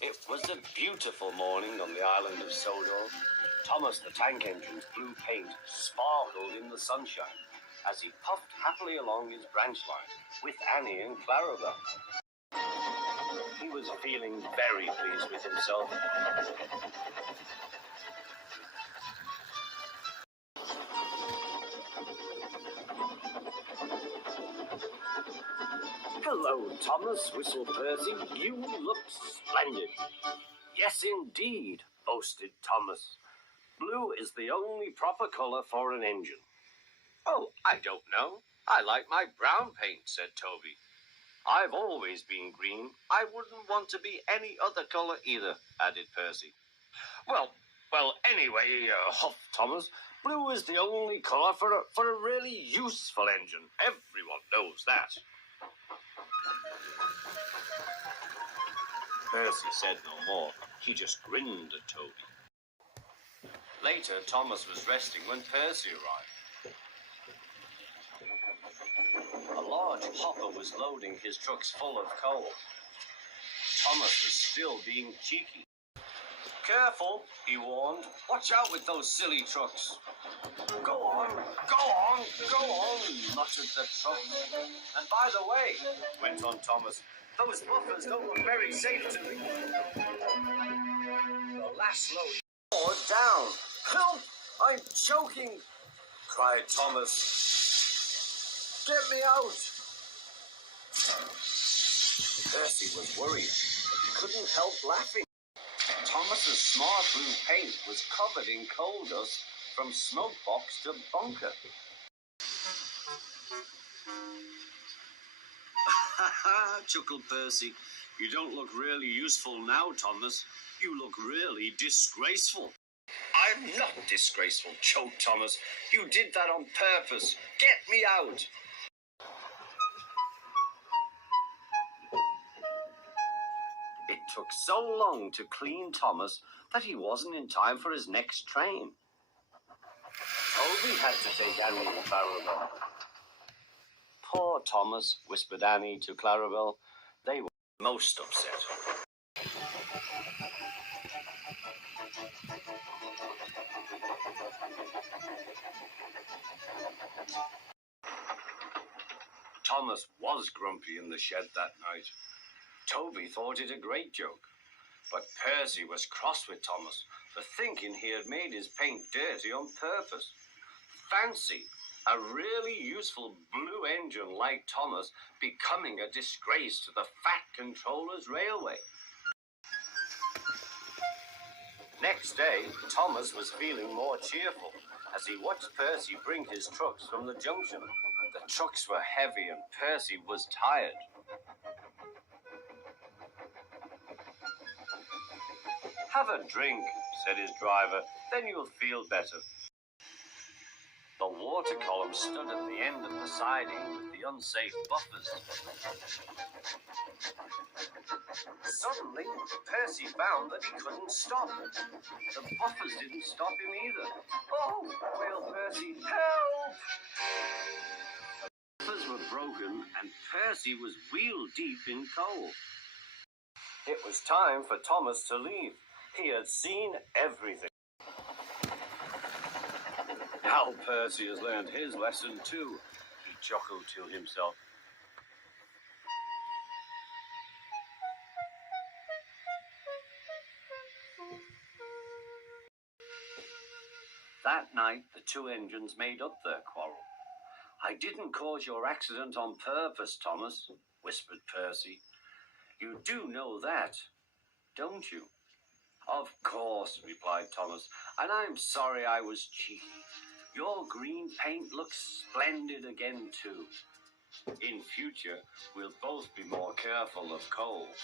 It was a beautiful morning on the island of Sodor. Thomas the tank engine's blue paint sparkled in the sunshine as he puffed happily along his branch line with Annie and Clarabelle. He was feeling very pleased with himself. "Hello, Thomas," whistled Percy. "You look splendid." "Yes, indeed," boasted Thomas. "Blue is the only proper colour for an engine." "Oh, I don't know. I like my brown paint," said Toby. "I've always been green. I wouldn't want to be any other colour either," added Percy. Well, anyway, huffed Thomas, "blue is the only colour for a really useful engine. Everyone knows that." Percy said no more. He just grinned at Toby. Later, Thomas was resting when Percy arrived. A large hopper was loading his trucks full of coal. Thomas was still being cheeky. "Careful," he warned. "Watch out with those silly trucks." Go on, muttered the truck. "And by the way," went on Thomas, "those buffers don't look very safe to me." The last load poured down. "Help! I'm choking!" cried Thomas. "Get me out!" Percy was worried, but he couldn't help laughing. Thomas's smart blue paint was covered in coal dust from smoke box to bunker. "Ha ha!" chuckled Percy. "You don't look really useful now, Thomas. You look really disgraceful." "I'm not disgraceful," choked Thomas. "You did that on purpose. Get me out!" It took so long to clean Thomas that he wasn't in time for his next train. Toby had to take Annie and Clarabelle. "Poor Thomas," whispered Annie to Clarabelle. They were most upset. Thomas was grumpy in the shed that night. Toby thought it a great joke, but Percy was cross with Thomas for thinking he had made his paint dirty on purpose. Fancy a really useful blue engine like Thomas becoming a disgrace to the Fat Controller's Railway. Next day, Thomas was feeling more cheerful as he watched Percy bring his trucks from the junction. The trucks were heavy and Percy was tired. "Have a drink," said his driver, "then you'll feel better." The water column stood at the end of the siding with the unsafe buffers. Suddenly, Percy found that he couldn't stop. The buffers didn't stop him either. "Oh!" wailed Percy. "Help!" The buffers were broken and Percy was wheel-deep in coal. It was time for Thomas to leave. He had seen everything. "Now Percy has learned his lesson too," he chuckled to himself. That night, the two engines made up their quarrel. "I didn't cause your accident on purpose, Thomas," whispered Percy. "You do know that, don't you?" "Of course," replied Thomas, "and I'm sorry I was cheeky. Your green paint looks splendid again, too. In future, we'll both be more careful of coal."